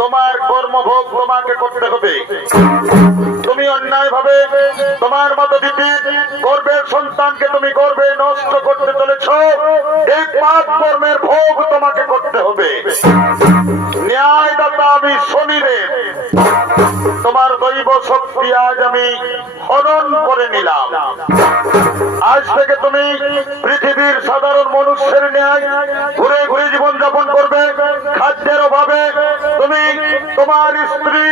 তোমার কর্মভোগ তোমাকে করতে হবে। তুমি অন্যায় ভাবে তোমার মতো দিদি গর্বের সন্তানকে তুমি গর্বে নষ্ট করতে চলেছ। এই পাপ কর্মের ভোগ তোমাকে করতে হবে। ন্যায়দাতা আমি শনিদেব, তোমার দৈব শক্তি আজ আমি হরণ করে নিলাম। আজ থেকে তুমি পৃথিবীর সাধারণ মানুষের ন্যায় ঘুরে ঘুরে জীবন যাপন করবে। খাদ্যের অভাবে তুমি তোমার স্ত্রী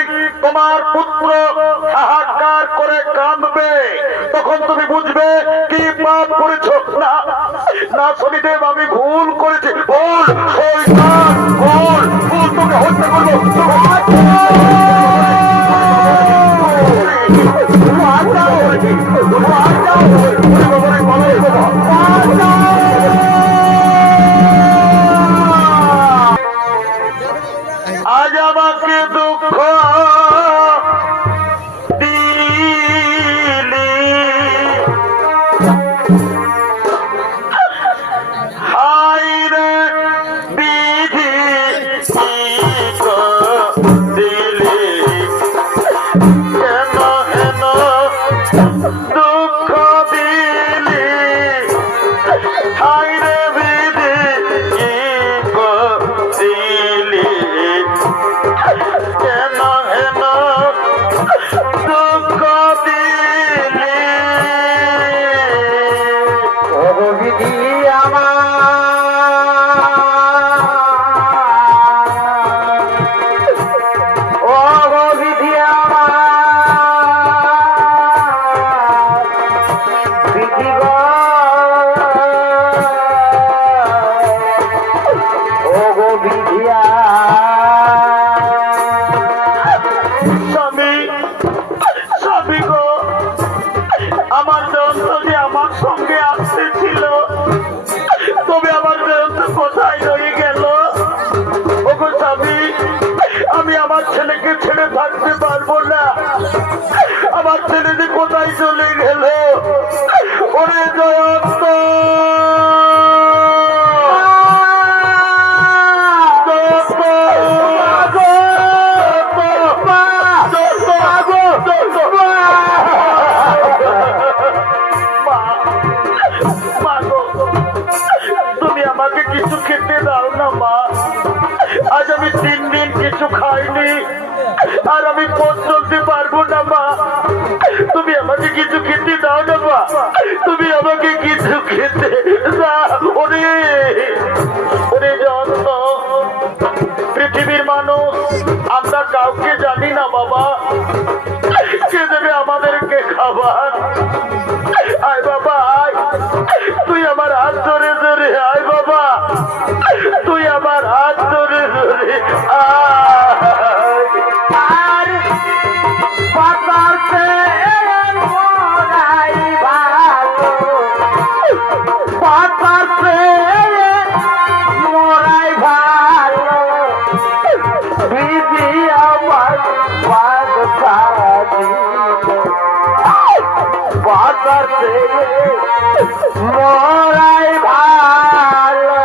তোমার পুত্র হাহাকার করে কাঁদবে, তখন তুমি বুঝবে কি পাপ করেছ। না না শনিদেব, আমি ভুল করেছি, ভুল শয়তান, ভুল ভুল, তোকে হত্যা করবো। আজ আমাকে দুঃখ দিলি, হাই রে বিধি দিলি, কেন হেন দুঃখ দিলি, হাই রে বিধি দিলি, কেন হেন দুঃখ দিলি। ও বিধি আমার, ও বিধি আমার, বিধি গো, ও বিধি স্বামী, স্বামী গো, আমার জয়ন্ত যে আমার সঙ্গে আসতেছিল, তবে আমার জয়ন্ত কোথায় রয়ে গেল? ওগো স্বামী, আমি আমার ছেলেকে ছেড়ে থাকতে পারবো না। আমার ছেলে যে কোথায় চলে গেল? ওরে জয়ন্ত, তুমি আমাকে কিছু খেতে দাও না মা। আজ আমি 3 দিন কিছু খাইনি, আর আমি পথ চলতে পারবো না মা। তুমি আমাকে কিছু খেতে দাও না মা, তুমি আমাকে কিছু খেতে দাও। ওরে ওরে যত পৃথিবীর মানুষ আমরা কাউকে জানি না বাবা, কে দেবে আমাদেরকে খাবার? আয় বাবা আয়, তুই আমার হাত ধরে ধরে আয় বাবা, তুই আমার হাত ধরে ধরে আয়। আর পাতাতে মরাই ভালো, পাতাতে মরাই ভালো, বিধি আমার বাদ সারা দিল, পাতাতে মরাই ভালো।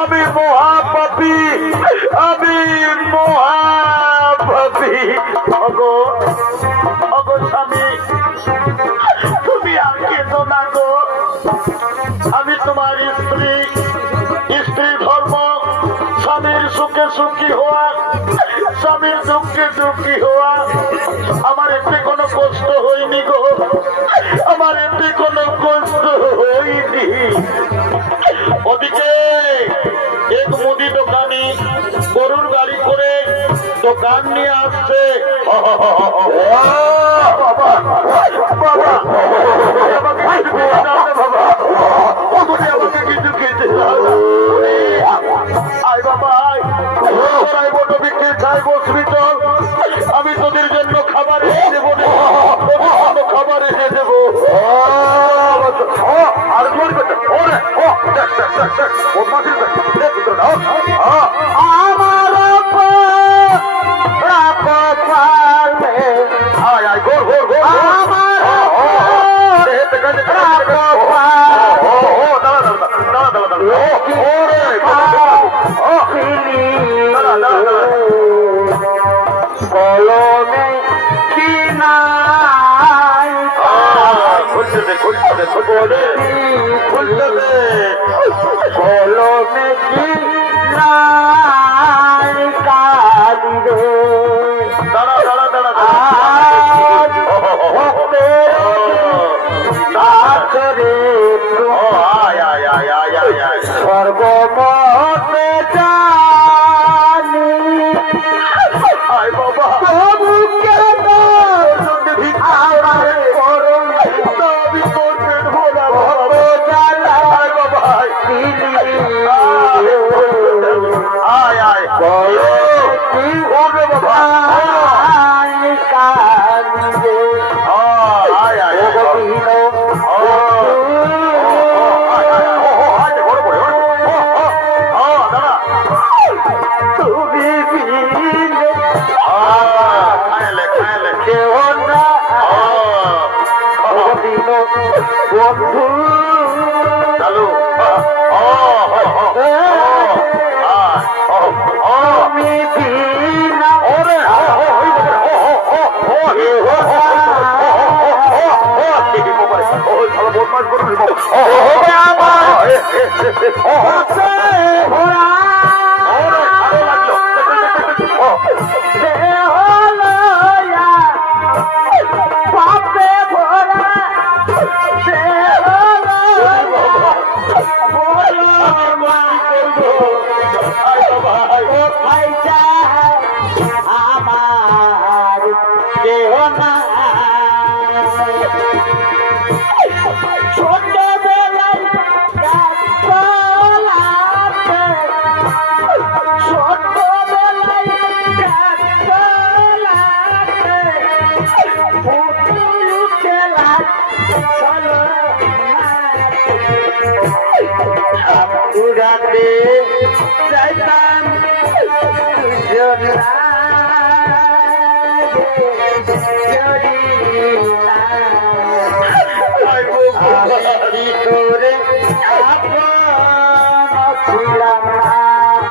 আমি মহাপাপী, আমি মহাপাপী। অগো অগো স্বামী, তুমি আর কেঁদো না গো। আমি তোমার স্ত্রী, স্ত্রী ধর্ম স্বামীর সুখে সুখী হওয়া, স্বামীর দুঃখে দুঃখী হওয়া। আমার এতে কোনো কষ্ট হয়নি গো, আমার এতে কোনো কষ্ট হয়নি। ওদিকে এক মুদি দোকানি গরুর গাড়ি করে দোকান নিয়ে আসছে। বাবা বাবা, আমাকে কিছু খেতে আয় বাবা আয়, চাই বসবি চল, আমি তোদের জন্য খাবার এনে দেবো, খাবার এনে দেবো। আর আমার কলমে কি নাই খুলতে দে খুলতে দে খুলতে দে খুলতে দে কলমে কি নাই কালি রে দাঁড়া দাঁড়া দাঁড়া আজ ভক্তের ডাকরে আয় আয় আয় আয় আয় আয় সর্বমতে জানি আয় বাবা প্রভু কেন আমার করুণ আমি তোর পেট ভরা বাবা জ্বালা আয় বাবা আয় দিলি আয় আয় কি ওরে বাবা কান্দে আয় আয় ও বিহীন তুমি বিনে কেউ না দিন বন্ধু তুমি বিনা পাপে ভরা আমার দেহ না ছোটবেলায় গাছপালাতে ছোটবেলায় গাছপালাতে পুতুল খেলা চলো উড়াতে চাইতাম তোরে আপন